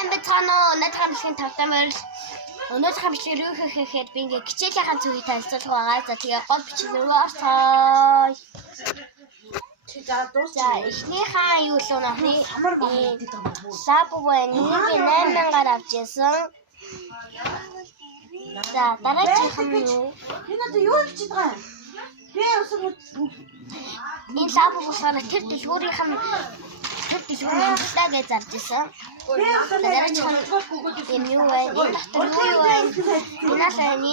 Сайн байна уу? Өнөөдөр хамтлагийн тавтамаар өнөөдөр хамтлаг юу хийхэд би ингээ хичээлийнхаа зүгийг танилцуулах байгаа. За тэгээ гол бичлэг рүү орцгоё. За эхнийхээ юу л өнөөний лабовын нэг 8000-аар авч ясан. За дараагийн юу? Энэ одоо юу хийж байгаа юм? Би усаг энэ лабовын тэр дэлгүүрийнх нь амтлаа гэж зарж исэн. Дараагийн юм юу вэ? Энэ дотор юу вэ? Энэсээ энэ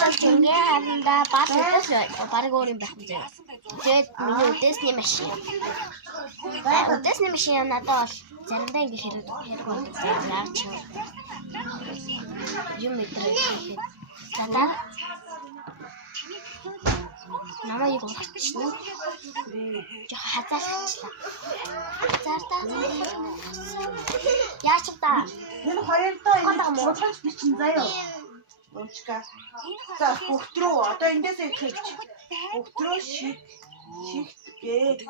дотор ингээ харанда баг өдөөс баг өөр юм байх юм. Тэгээд миний үдээсний машин. Үдээсний машин надад бол заримдаа ингээ хэрэг болдог. Юм мэдрээ. За намайг уурчихна. Жоо хазаалчихлаа. Хазаартаа. Яач та? энэ хоёрдоо муудаж бичин заяа. Уучка. За хөхтрөө одоо эндээсээ ихэж. Хөхтрөө шигтгээд.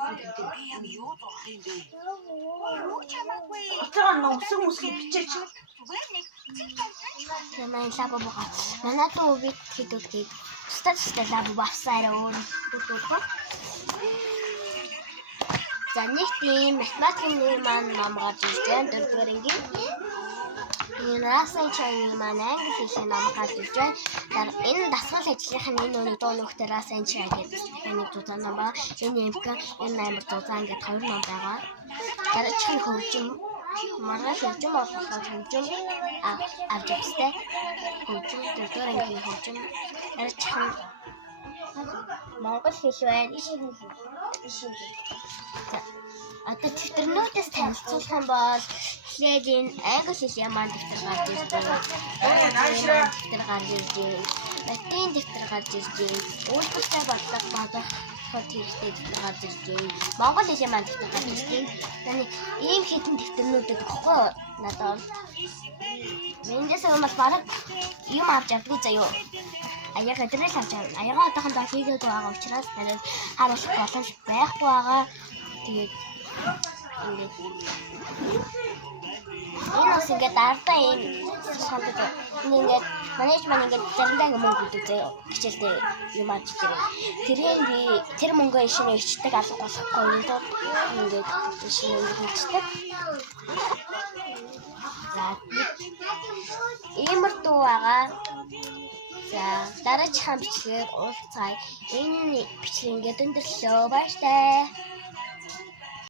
Одоо нөөсөн үсгийг бичээч. Манай лабо бага. Манай дөө вид хийдүүдгийг статистик лабо бавсаараа өөр хөтөлбөр. За нэг тийм математикийн маань ном гарч ирж байна. Дөрөвдүгээр ангийн. Энэ расан чанга маань англи хэлний ном гарч ирж байна. Энэ дасгал ажлынхаа энэ нэг дуу нөхдөр расан чанга гэдэг нэг зузаан ном ба. Энэ эмх энэ амар зузаан гэдэг хоёр ном байгаа. Дараагийн хөгжим маргааш хөгжим болох хөгжим авч явстай. Хөгжим дөрөвдүгээр ангийн хөгжим дараагийн Монгол хэл байна. Одоо тэмдэгтэрнүүдээс танилцуулах юм бол эхлээд энэ англи хэлний маань дэвтэр гарч ирдэг. Дэвтэр гарч ирдэг. Латин дэвтэр гарч ирдэг. Үйлдвэртэй бодлого хэрэгтэй дэвтэр гарч ирдэг. Монгол хэлний маань дэвтэр гарч ирдэг. Тэний ийм хитэн дэвтэрнүүдэд баггүй надад. Мэндээс юм бол бараг юм авч явдаг заяа. Аяга дээрээс авч байгаа. Аяга одоохондоо хийгээд байгаа учраас надад харуулах боломж байхгүй байгаа. Тэгээд ингээд энэ бас ингээд ардаа юм санагдав. Ингээд менежмент ингээд заримдаа ингээд мөнгө өгдөг заяа. Хичээлдээ юм авч ирээ. Тэрийг би тэр мөнгөө ишинээ ичдэг алга болохгүй юм доо ингээд ишинээ хийчихдэг. За иймэрдүү байгаа. За дараагийн бичлэгээр уулзцай. Энэ бичлэг ингээд өндөрлөө баяртай.